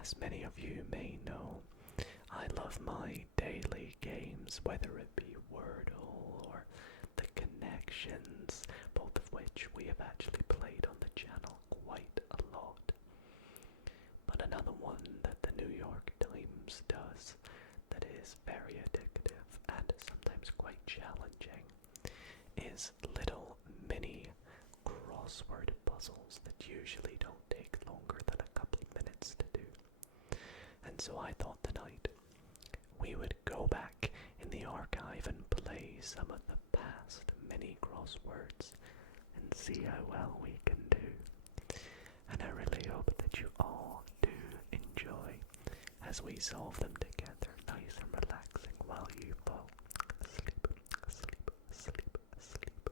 As many of you may know, I love my daily games, whether it be Wordle or The Connections, both of which we have actually played on the channel quite a lot. But another one that the New York Times does that is very addictive and sometimes quite challenging is little mini crossword puzzles that usually don't take longer than a couple minutes to do. And so I thought tonight we would go back in the archive and play some of the past mini crosswords and see how well we can do. And I really hope that you all do enjoy as we solve them together, nice and relaxing while you fall asleep, asleep, asleep, asleep.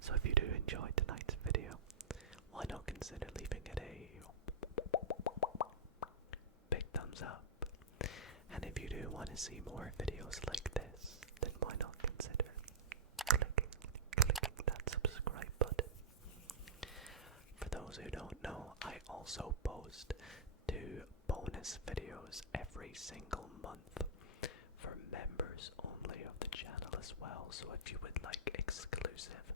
So if you do enjoy tonight's video, why not consider leaving it a big thumbs up? And if you do want to see more videos like this, then why not consider clicking that subscribe button. For those who don't know, I also post 2 bonus videos every single month for members only of the channel as well. So if you would like exclusive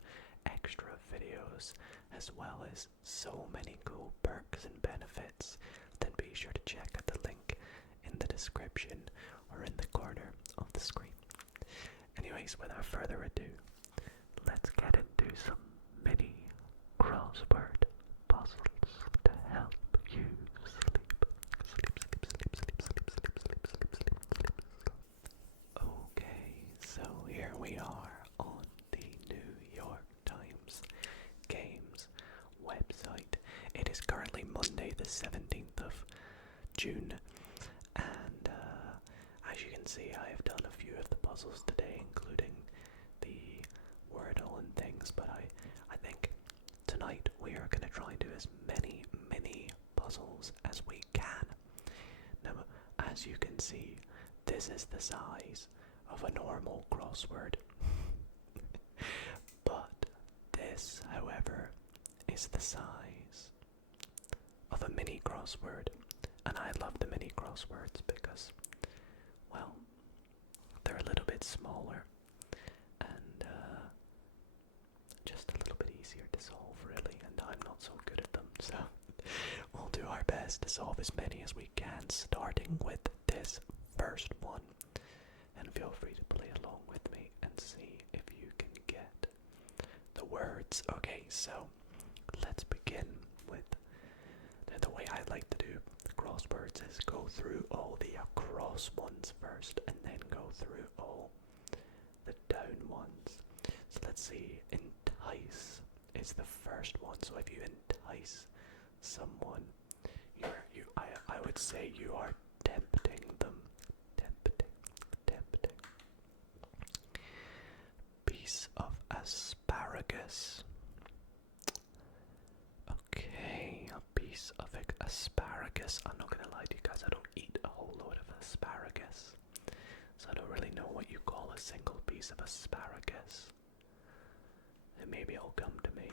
extra videos as well as so many cool perks and benefits, then be sure to check out the link in the description or in the corner of the screen. Anyways, without further ado, let's get into some mini crossword puzzles to help you sleep. Okay, so here we are on the New York Times Games website. It is currently Monday the 17th of June, and as you can see, I have done a few of the puzzles today, including the Wordle and things, but I think tonight we are going to try and do as many mini puzzles as we can. Now, as you can see, this is the size of a normal crossword. But this, however, is the size of a mini crossword. And I love the mini crosswords because, well, they're a little bit smaller and just a little bit easier to solve, really, and I'm not so good at them, so we'll do our best to solve as many as we can, starting with this first one. And feel free to play along with me and see if you can get the words. Okay, so let's begin with the way I like to do crosswords is go through all the across ones first and then go through all the down ones. So let's see, entice is the first one. So if you entice someone, I would say you are tempting them. Tempting. Piece of asparagus. Okay, a piece of asparagus. I'm not gonna lie to you guys, I don't eat a whole load of asparagus, so I don't really know what you call a single piece of asparagus. And maybe it'll come to me.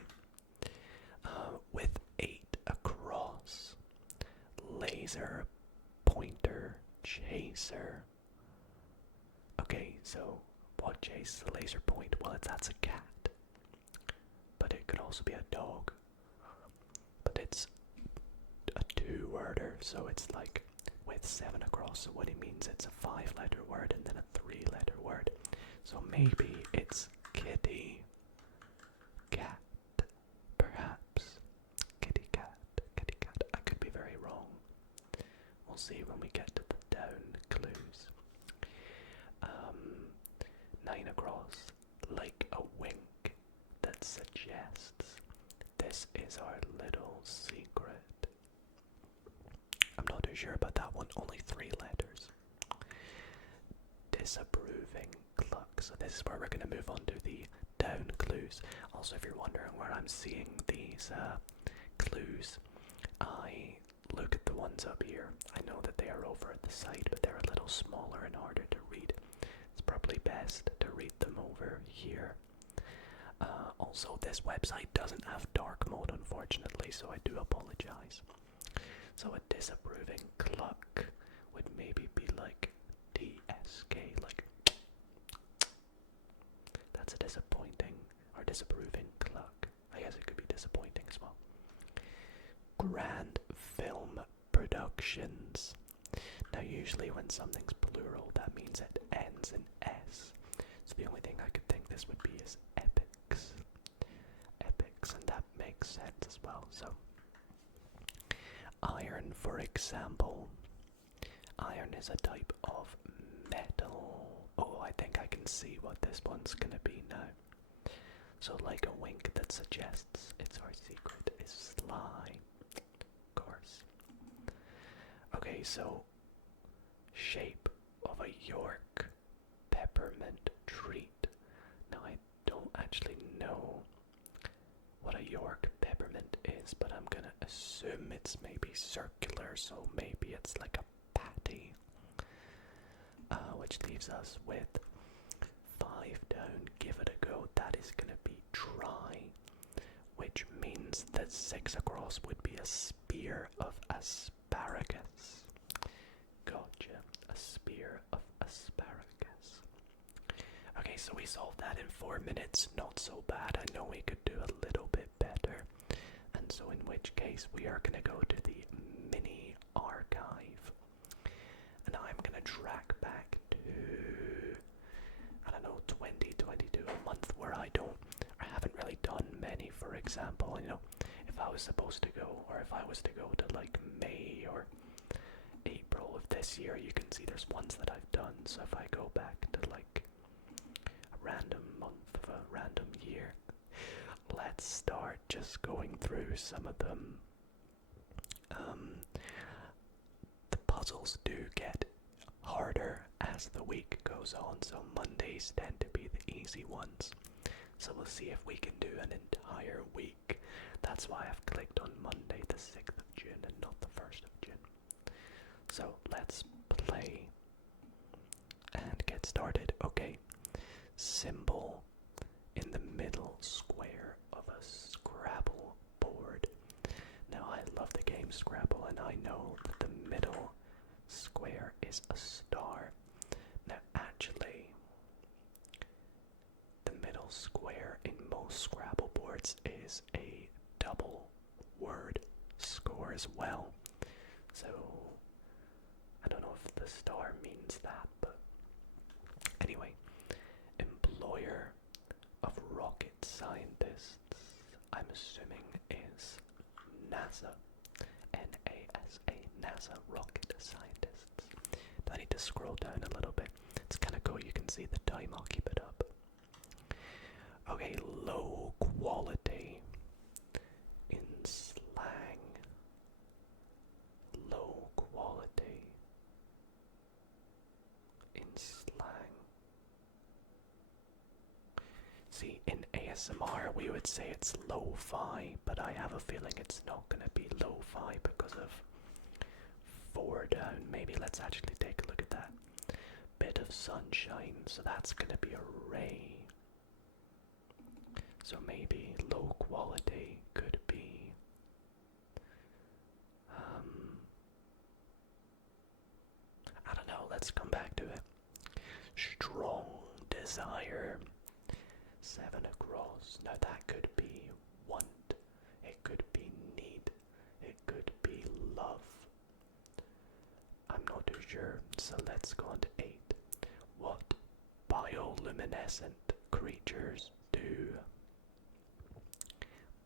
With 8 across. Laser, pointer, chaser. Okay, so what chase the laser point? Well, that's a cat. But it could also be a dog. But it's a 2-worder, so it's like with 7 across, so what it means, it's a 5-letter word and then a 3-letter word. So maybe it's kitty, cat, perhaps. Kitty cat. I could be very wrong. We'll see when we get to the down clues. 9 across, like a wink that suggests this is our little secret. I'm not too sure about that one, only 3 letters. Disapproving cluck. So this is where we're going to move on to the down clues. Also, if you're wondering where I'm seeing these clues, I look at the ones up here. I know that they are over at the side, but they're a little smaller and harder to read. It's probably best to read them over here. Also, this website doesn't have dark mode, unfortunately, so I do apologize. So a disapproving cluck would maybe be like DSK, like that's a disappointing or disapproving cluck. I guess it could be disappointing as well. Grand film productions. Now usually when something's plural that means it ends in S. So the only thing I could think this would be is epics. Epics, and that makes sense as well. So iron, for example. Iron is a type of metal. Oh, I think I can see what this one's gonna be now. So like a wink that suggests it's our secret is sly. Of course. Okay, so shape of a York peppermint treat. Now I don't actually know what a York peppermint is, but I'm gonna assume it's maybe circular, so maybe it's like a patty. Which leaves us with 5 down, give it a go. That is gonna be dry, which means that 6 across would be a spear of asparagus. Gotcha, a spear of asparagus. Okay, so we solved that in 4 minutes. Not so bad. I know we could do a little bit better. And so in which case we are going to go to the mini archive. And I'm going to track back to, I don't know, 2022, a month where I haven't really done many, for example. You know, if I was supposed to go, or if I was to go to like May or April of this year, you can see there's ones that I've done. So if I go back to like a random month of a random year, let's start just going through some of them. The puzzles do get harder as the week goes on, so Mondays tend to be the easy ones. So we'll see if we can do an entire week. That's why I've clicked on Monday the 6th of June and not the 1st of June. So let's play and get started. Okay, symbol in the middle square of a Scrabble board. Now I love the game Scrabble, and I know that the middle square is a star. Now actually, the middle square in most Scrabble boards is a double word score as well. So I don't know if the star means that, but anyway, employer of rocket scientists, I'm assuming is NASA. NASA, NASA rocket scientists. Do I need to scroll down a little bit? It's kind of cool, you can see the time, I'll keep it up. Okay, low quality in slang. Low quality in slang. See, in ASMR we would say it's lo-fi, but I have a feeling it's not going to be lo-fi because of 4 down. Maybe let's actually take a look at that. Bit of sunshine, so that's going to be a ray. So maybe low quality could be I don't know, let's come back to it. Strong desire. 7 across. Now that could be want. It could be need. It could be love. I'm not too sure, so let's go on to 8. What bioluminescent creatures do?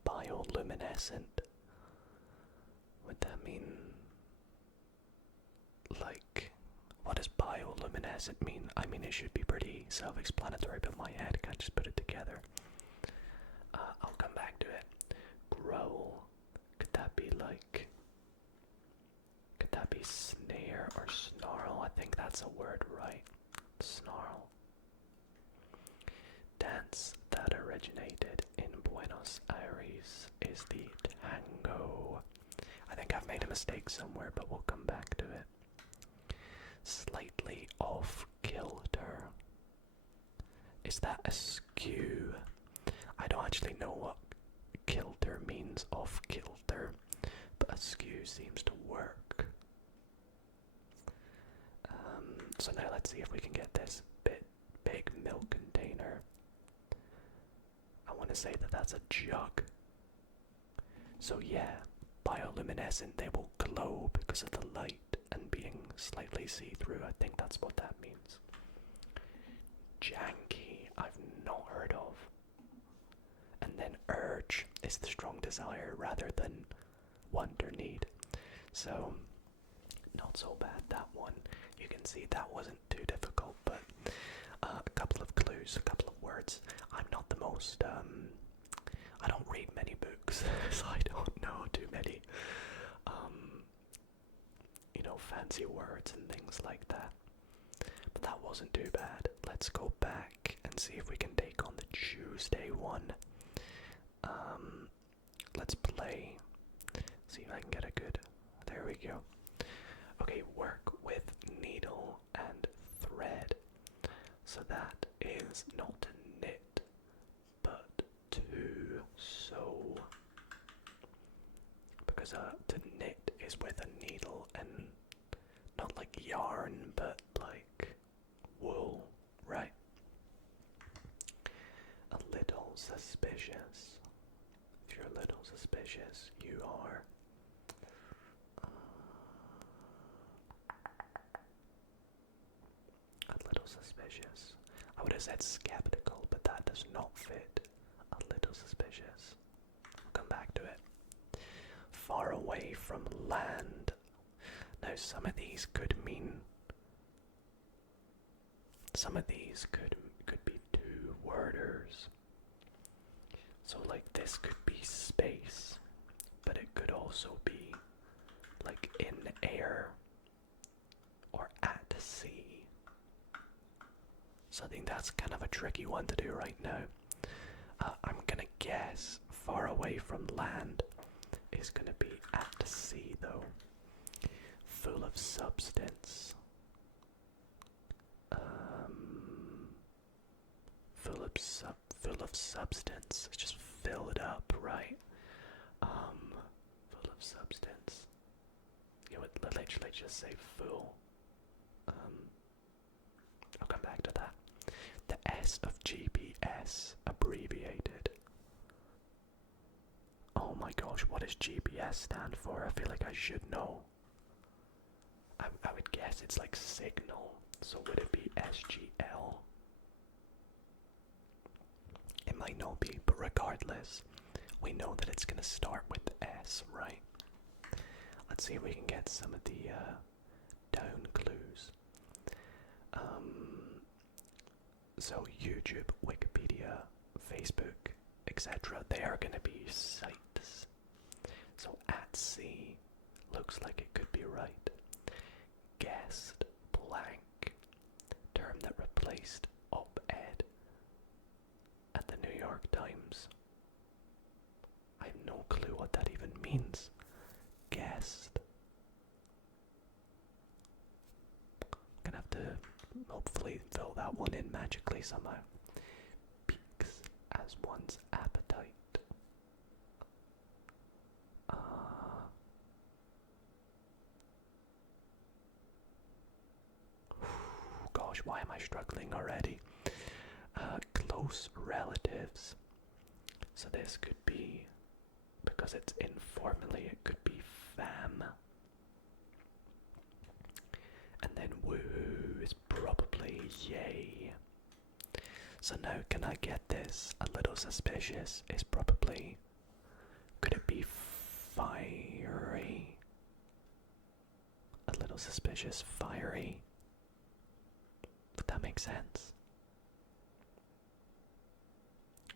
Bioluminescent. Would that mean, like, what does bioluminescent mean? I mean, it should be pretty self-explanatory, but my head can't just put it together. I'll come back to it. Growl. Could that be like, could that be snare or snarl? I think that's a word, right? Snarl. Dance that originated in Buenos Aires is the tango. I think I've made a mistake somewhere, but we'll come back to it. Slightly off kilter. Is that askew? I don't actually know what kilter means, off kilter, but askew seems to work. see if we can get this big milk container. I want to say that that's a jug. So yeah, bioluminescent, they will glow because of the light and being slightly see-through. I think that's what that means. Janky, I've not heard of. And then urge is the strong desire rather than want or need. So, not so bad, that one. You can see that wasn't too difficult, but a couple of clues, a couple of words. I'm not the most, I don't read many books, so I don't know too many, fancy words and things like that. But that wasn't too bad. Let's go back and see if we can take on the Tuesday one. Let's play. See if I can get a good. There we go. Okay, work with needle and thread. So that is not to knit, but to sew. Because to knit is with a needle and not like yarn, but like wool, right? A little suspicious. If you're a little suspicious, you are. A little suspicious. I would have said skeptical, but that does not fit. A little suspicious. I'll come back to it. Far away from land. Now some of these could mean. Some of these could be two worders. So like this could be space, but it could also be like in air or at sea. So I think that's kind of a tricky one to do right now. I'm gonna guess far away from land is gonna be at sea though. Full of substance. Full of substance. It's just fill it up, right? Full of substance. You would literally just say full. I'll come back to that. The S of GPS abbreviated. Oh my gosh, what does GPS stand for? I feel like I should know. I would guess it's like signal. So would it be SGL? It might not be, but regardless, we know that it's going to start with S, right? Let's see if we can get some of the down clues. So YouTube, Wikipedia, Facebook, etc. They are going to be sites. So at sea looks like it could be right. Guessed blank, term that replaced op-ed at the New York Times. I have no clue what that even means. Guessed. I'm gonna have to hopefully fill that one in magically somehow. Peaks as one's appetite. Gosh, why am I struggling already? Close relatives. So this could be, because it's informally, it could be fam. And then woo is probably yay. So now can I get this? A little suspicious is probably, could it be fiery? A little suspicious, fiery. Would that make sense?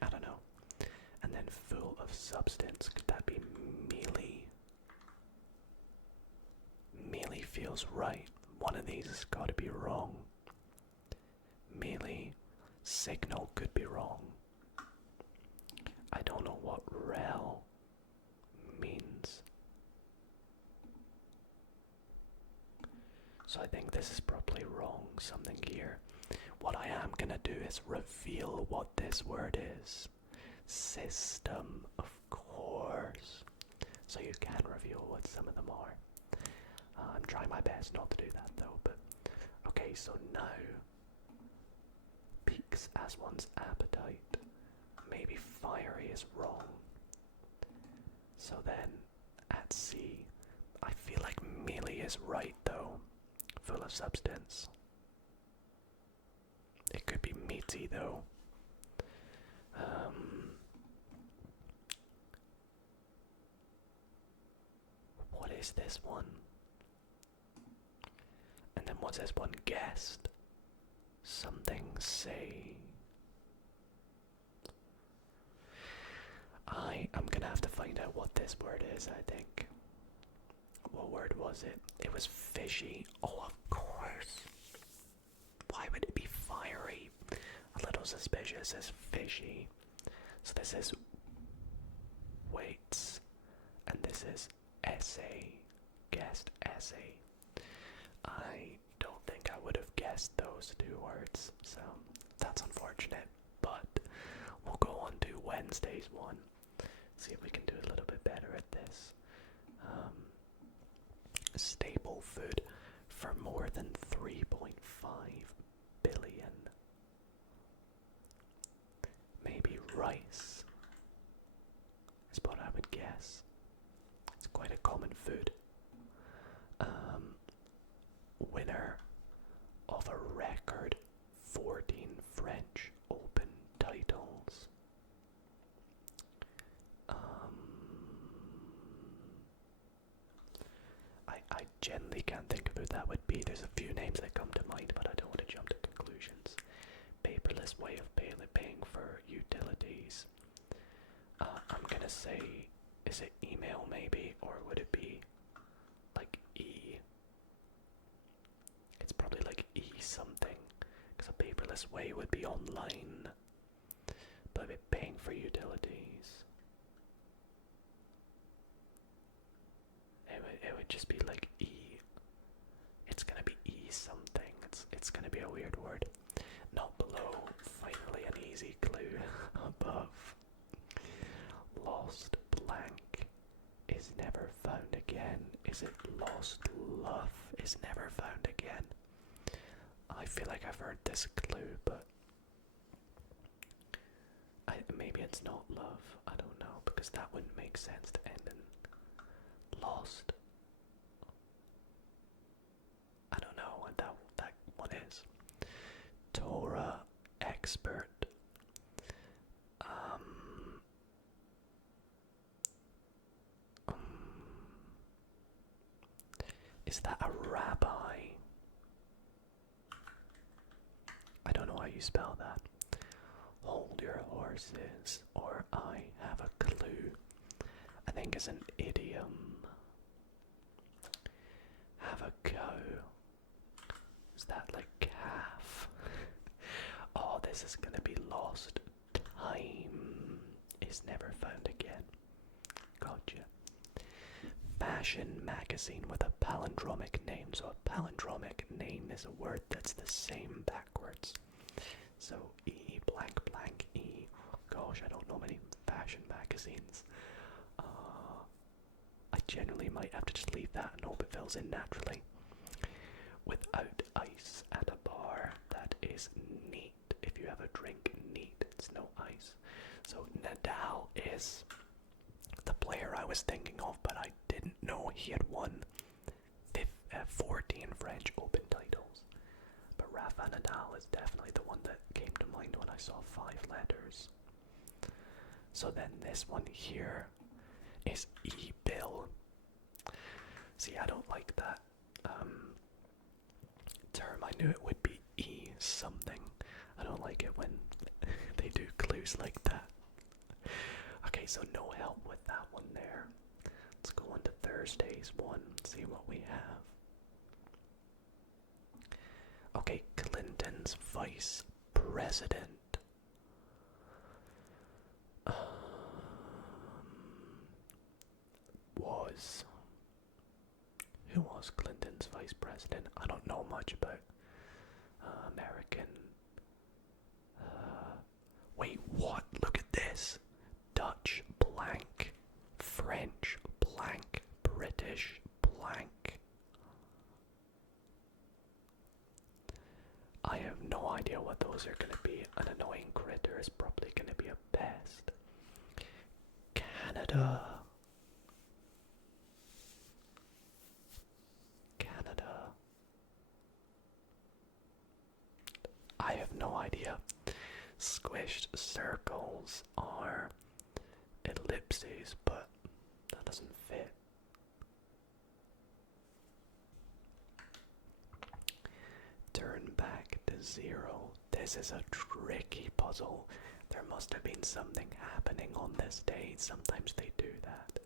I don't know. And then full of substance, could that be mealy? Mealy feels right. One of these has got to be wrong. Mealy. Signal could be wrong. I don't know what rel means. So I think this is probably wrong, something here. What I am gonna do is reveal what this word is. System, of course. So you can reveal what some of them are. I'm trying my best not to do that though, but okay, Okay, so now peaks as one's appetite. Maybe fiery is wrong. So then, at sea, I feel like mealy is right though. Full of substance. It could be meaty though. What is this one? And then what's this one? Guessed. Something say. I am gonna have to find out what this word is, I think. What word was it? It was fishy. Oh, of course. Why would it be fiery? A little suspicious as fishy. So this is weights, and this is essay. Guessed essay. I don't think I would have guessed those two words, so that's unfortunate. But we'll go on to Wednesday's one. See if we can do a little bit better at this. Staple food for more than 3.5 billion. Maybe rice is what I would guess. It's quite a common food. Winner of a record 14 French Open titles. I generally can't think of who that would be. There's a few names that come to mind, but I don't want to jump to conclusions. Paperless way of paying for utilities. I'm gonna say, is it email maybe, or would it be like E? It's probably like E something, because a paperless way would be online, but paying for utilities. It would just be like E. It's gonna be E something. It's gonna be a weird word. Not below. Finally, an easy clue. Above. Lost blank is never found again. Is it lost love is never found again? I feel like I've heard this clue, but maybe it's not love. I don't know, because that wouldn't make sense to end in lost. I don't know what that one is. Torah expert. Is that a rabbi? I don't know how you spell that. Hold your horses, or I have a clue. I think it's an idiom. Have a go. Is that like calf? Oh, this is gonna be lost. Time is never found again. Gotcha. Fashion magazine with a palindromic name. So a palindromic name is a word that's the same backwards. So E blank blank E. Gosh, I don't know many fashion magazines. I generally might have to just leave that and hope it fills in naturally. Without ice at a bar, that is neat. If you have a drink neat, it's no ice. So Nadal is the player I was thinking of, but I didn't know he had won 14 French Open titles. But Rafa Nadal is definitely the one that came to mind when I saw 5 letters. So then this one here is e-bill. See, I don't like that term. I knew it would be E something. I don't like it when they do clues like that. Okay, so no help with that one there. Let's go on to Thursday's one, see what we have. Okay, Clinton's vice president. Who was Clinton's vice president? I don't know much about American. Wait, what? Look at this. Dutch blank, French blank, British blank. those are gonna be an annoying critter is probably gonna be a pest. Canada. Canada. I have no idea. Squished circles are ellipses, but that doesn't fit. Turn back to 0. This is a tricky puzzle. There must have been something happening on this day. Sometimes they do that.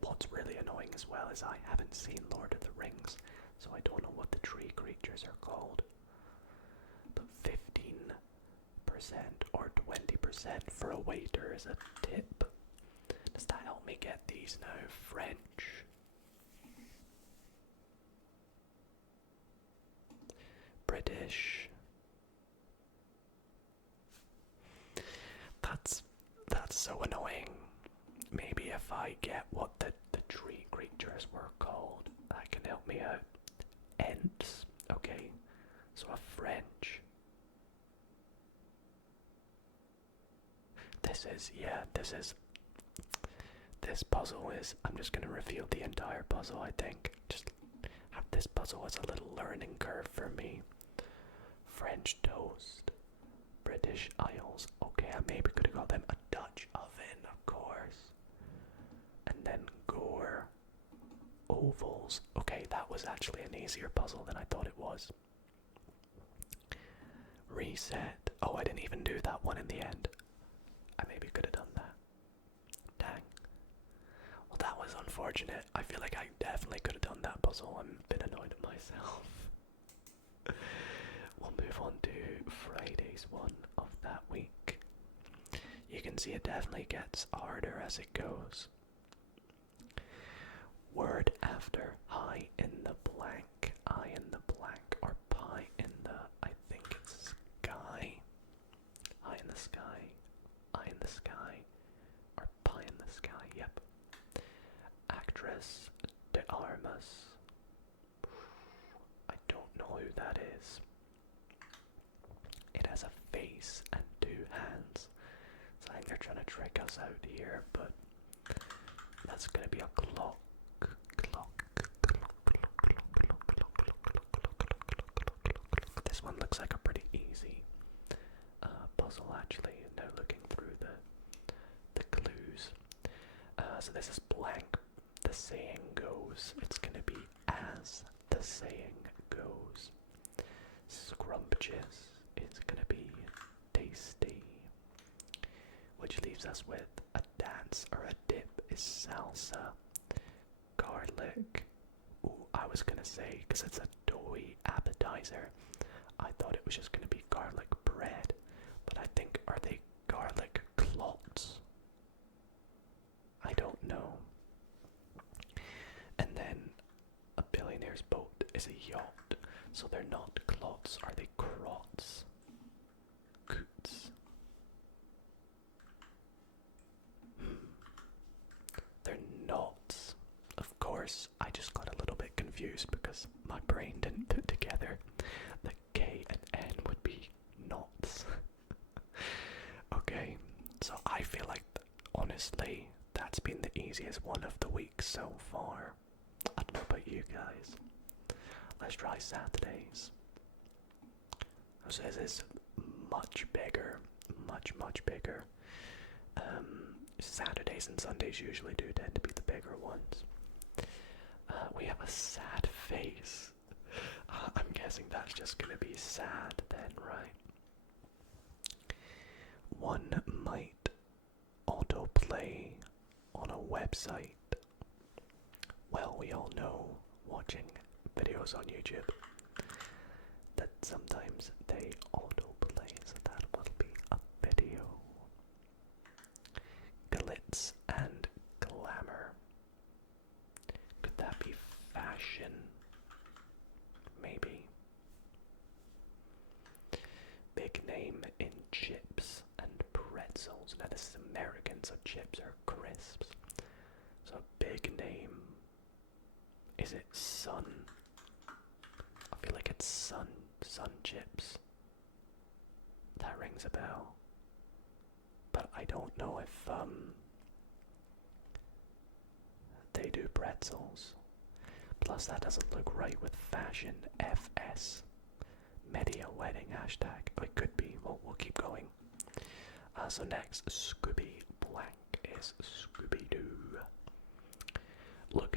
What's really annoying as well is I haven't seen Lord of the Rings, so I don't know what the tree creatures are called. But 15% or 20% for a waiter is a tip. Does that help me get these now? French. British. That's so annoying. Maybe if I get what the tree creatures were called, that can help me out. Ents. Okay. So a French. This puzzle is, I'm just going to reveal the entire puzzle, I think. Just have this puzzle as a little learning curve for me. French toast. British Isles. Okay, I maybe could have got them. A Dutch oven, of course. And then gore. Ovals. Okay, that was actually an easier puzzle than I thought it was. Reset. Oh, I didn't even do that one in the end. I maybe could have done that. Dang. Well, that was unfortunate. I feel like I definitely could have done that puzzle. I'm a bit annoyed at myself. We'll move on to Friday's one of that week. You can see it definitely gets harder as it goes. Word after high in the blank, eye in the blank, or pie in the, I think it's sky. Eye in the sky, eye in the sky, or pie in the sky, yep. Actress de Armas. I don't know who that is. It has a face and 2 hands. So I think they're trying to trick us out here, but that's gonna be a clock. This one looks like a pretty easy puzzle actually, now looking through the clues. So this is blank. The saying goes, it's gonna be as the saying goes. Scrumptious is gonna be tasty. Which leaves us with a dance or a dip is salsa. Garlic. Ooh, I was gonna say, because it's a doughy appetizer, I thought it was just gonna be garlic bread, but I think, are they garlic clots? I don't know. And then a billionaire's boat is a yacht, so they're not clots, are they crots? Coots. They're knots. Of course, I just got a little bit confused because my brain didn't put together that K and N would be knots. Okay, so I feel like, honestly, that's been the easiest one of the week so far. I don't know about you guys. Let's try Saturdays. So this is much bigger, much bigger. Saturdays and Sundays usually do tend to be the bigger ones. We have a sad face. I'm guessing that's just gonna be sad then, right? One might autoplay on a website. Well, we all know, watching videos on YouTube, that sometimes they autoplay, so that will be a video. Glitz and glamour. Could that be fashion? Maybe. Big name in chips and pretzels. Now this is American, so chips are crisps. So big name. Is it sun? I feel like it's sun chips. That rings a bell. But I don't know if they do pretzels. Plus that doesn't look right with fashion. FS. Media wedding hashtag. Oh, it could be. Well, we'll keep going. So next, Scooby Blank is Scooby-Doo. Look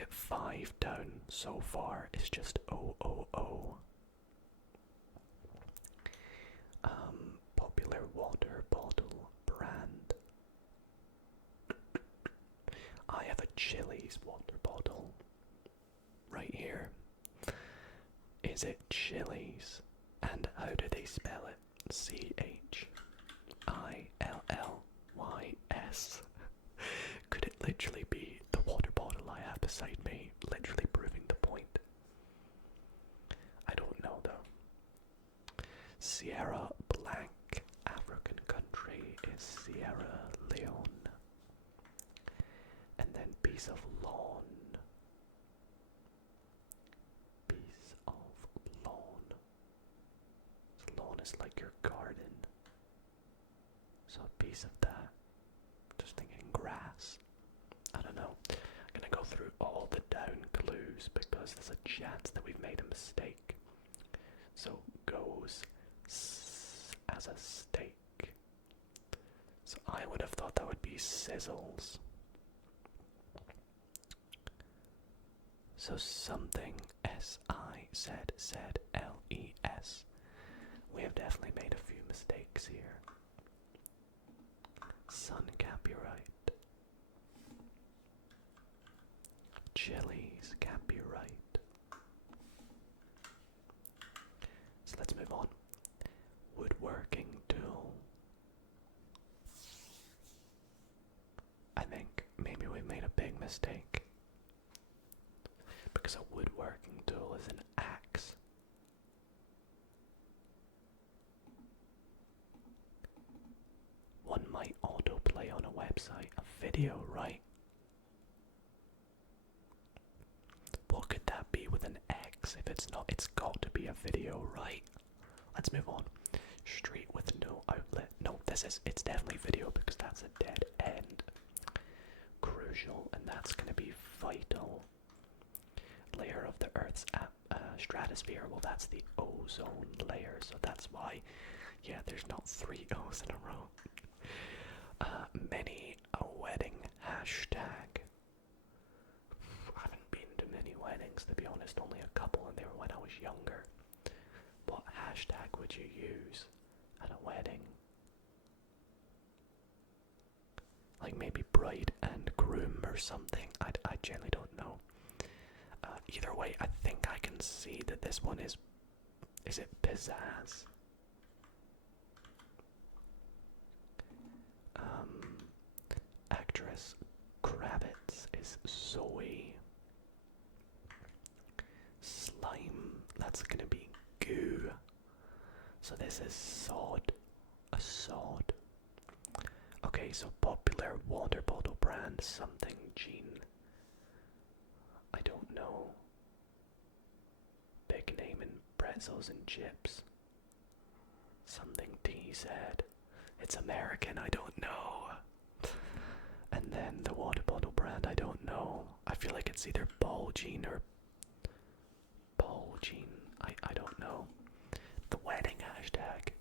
at 5 down so far. It's just O. Popular water bottle brand. I have a Chili's water bottle right here. Is it Chili's? And how do they spell it? CHILLYS. Could it literally be the water bottle I have beside me, literally proving the point? I don't know though. Sierra Blank. African country is Sierra Leone. And then piece of lawn. Piece of lawn. So lawn is like your garden. So a piece of that. Just thinking grass. I don't know. I'm gonna go through all the down clues because there's a chance that we've made a mistake. So goes as a steak. So I would have thought that would be sizzles. So something SIZLES. We have definitely made a few mistakes here. Sun can't be right. Chili's can't be right. So let's move on. Woodworking tool. I think maybe we made a big mistake. Because a woodworking tool is an axe. One might autoplay on a website, a video, right? What could that be with an X? If it's not, it's got to be a video, right? Let's move on. Street with no outlet. No, it's definitely video because that's a dead end. Crucial, and that's going to be vital. Layer of the Earth's stratosphere. Well, that's the ozone layer, so that's why, yeah, there's not 3 O's in a row. Many a wedding hashtag. I haven't been to many weddings, to be honest, only a couple, and they were when I was younger. What hashtag would you use at a wedding? Like maybe bride and groom or something. I generally don't know. Either way, I think I can see that this one is it pizzazz? Actress Kravitz is Zoe. Slime, that's gonna be goo. So this is sod. A sod. Okay, so popular water bottle brand, something Jean. I don't know. Big name in pretzels and chips. Something T said. It's American, I don't know. And then the water bottle brand, I don't know. I feel like it's either Baljean or Baljean. I don't know. The wedding hashtag.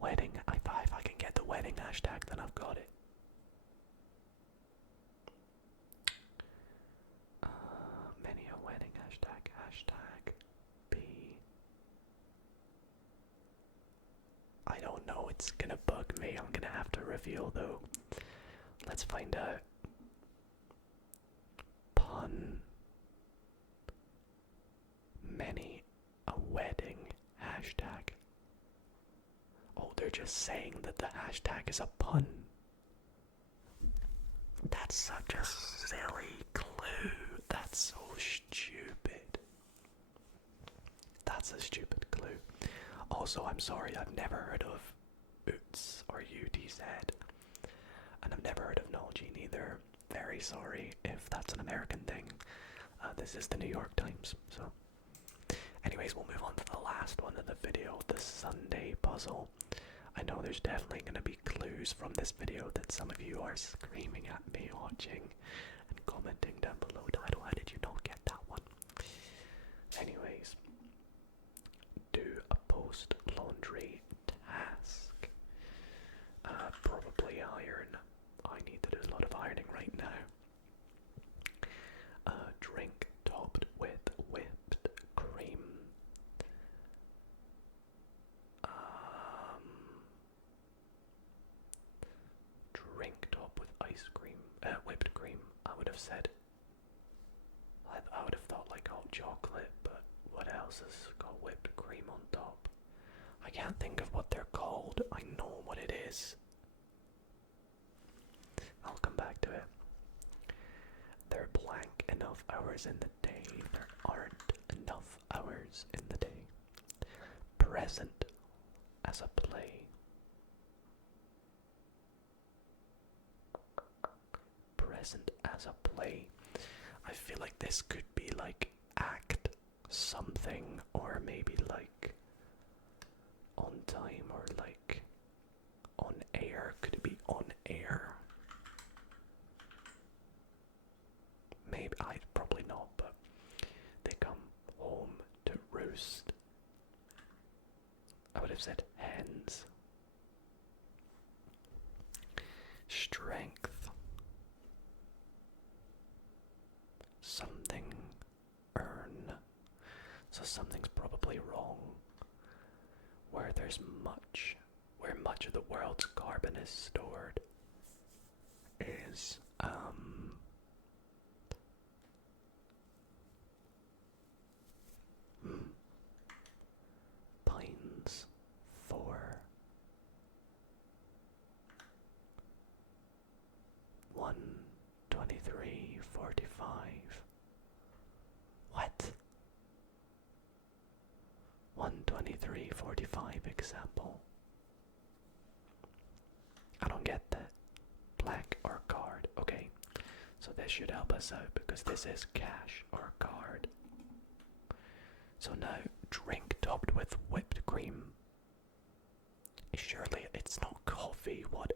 Wedding, if I can get the wedding hashtag, then I've got it. Many a wedding hashtag. Hashtag B. I don't know, it's gonna bug me. I'm gonna have to reveal though. Let's find out. Pun. Many a wedding hashtag. Oh, they're just saying that the hashtag is a pun. That's such a silly clue. That's so stupid. That's a stupid clue. Also, I'm sorry, I've never heard of UTZ or UTZ. And I've never heard of Nalgene either. Very sorry if that's an American thing. this is the New York Times, so. Anyways, we'll move on to the last one of the video, the Sunday puzzle. I know there's definitely going to be clues from this video that some of you are screaming at me watching and commenting down below. Dido, how did you not get that one? Anyways, do a post laundry task. Probably iron. I need to do a lot of ironing right now. Drink topped with whipped cream. Drink topped with ice cream. Whipped cream. I would have said. I would have thought like hot chocolate, but what else has got whipped cream on top? I can't think of what they're called. I know what it is. I'll come back to it. There are blank enough hours in the day. There aren't enough hours in the day. Present as a play. Present as a play. I feel like this could be like act something, or maybe like on time, or like on air. Could it be on air? Maybe, probably not, but they come home to roost. I would have said hens. Strength. Something. Earn. So something's probably wrong. Where much of the world's carbon is stored is, pines for 123.45. What? 123.45 example. I don't get that. Black or card. Okay, so this should help us out because this is cash or card. So now, drink topped with whipped cream. Surely it's not coffee. What?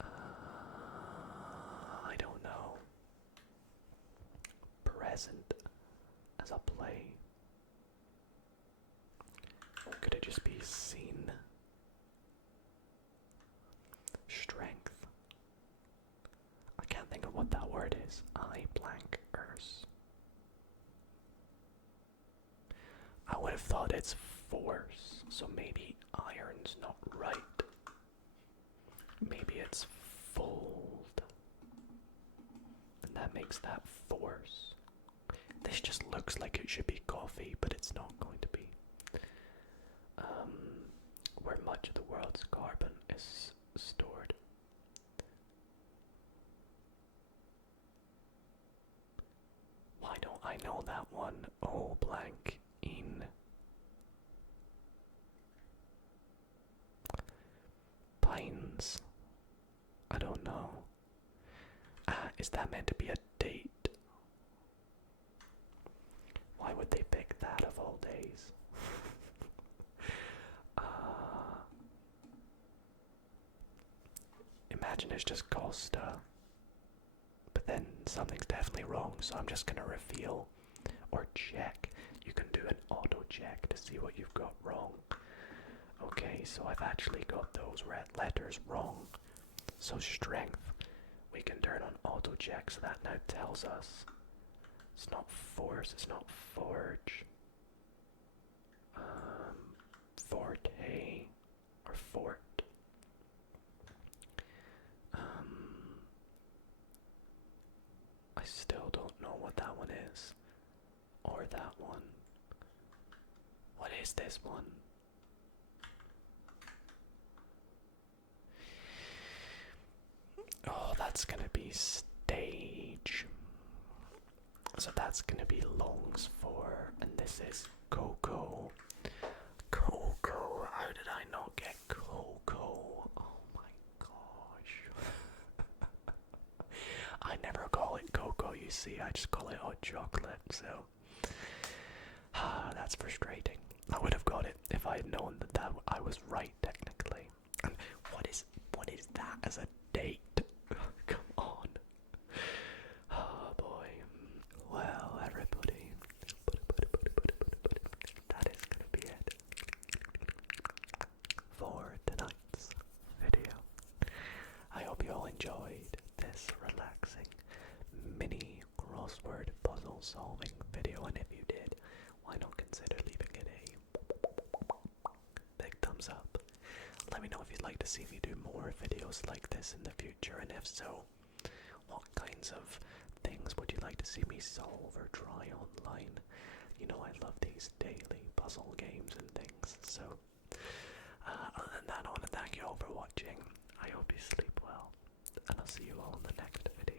I don't know. Present as a play. Could it just be seen? Strength. I can't think of what that word is. I-blank-ers. I would have thought it's force, so maybe iron's not right. Maybe it's fold. And that makes that force. This just looks like it should be coffee, but it's not going to be. Where much of the world's carbon is stored. Why don't I know that one? Oh, blank in. Pines. I don't know. Is that meant to be a date? Why would they pick that of all days? Imagine it's just Costa. But then something's definitely wrong, so I'm just gonna reveal or check. You can do an auto check to see what you've got wrong. Okay, so I've actually got those red letters wrong. So strength, we can turn on auto check, so that now tells us it's not force, it's not forge. Forte or fort. I still don't know what that one is. Or that one. What is this one? Oh, that's gonna be stage. So that's gonna be longs for, and this is Coco. Coco, how did I not get Coco? Oh my gosh. I never call it Coco, see, I just call it hot chocolate, so that's frustrating. I would have got it if I had known that I was right technically. And what is that as a date? Come on. Oh boy. Well, everybody, that is gonna be it for tonight's video. I hope you all enjoyed this relaxing mini crossword puzzle solving video, and if you did, why not consider leaving it a big thumbs up. Let me know if you'd like to see me do more videos like this in the future, and if so, what kinds of things would you like to see me solve or try online? You know, I love these daily puzzle games and things, so other than that, I want to thank you all for watching. I hope you sleep well, and I'll see you all in the next video.